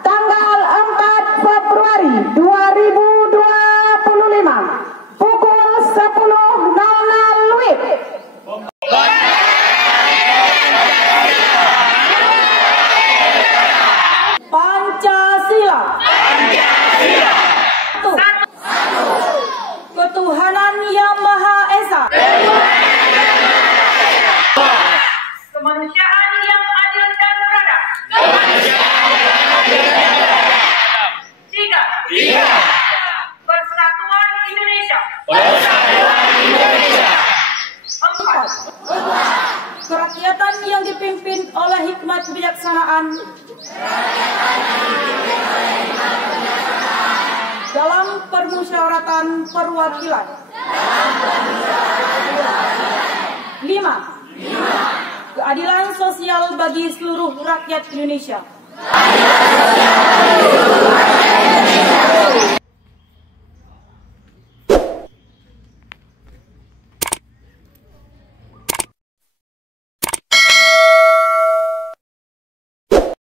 tanggal 4 Februari 2025 pukul 10.00 WIB. Pancasila. Satu. Ketuhanan Yang Maha Esa. Kemanusiaan yang adil dan beradab. Tiga. Persatuan Indonesia. 4. Kerakyatan yang dipimpin oleh hikmat kebijaksanaan dalam permusyawaratan perwakilan. 5. Keadilan sosial bagi seluruh rakyat Indonesia.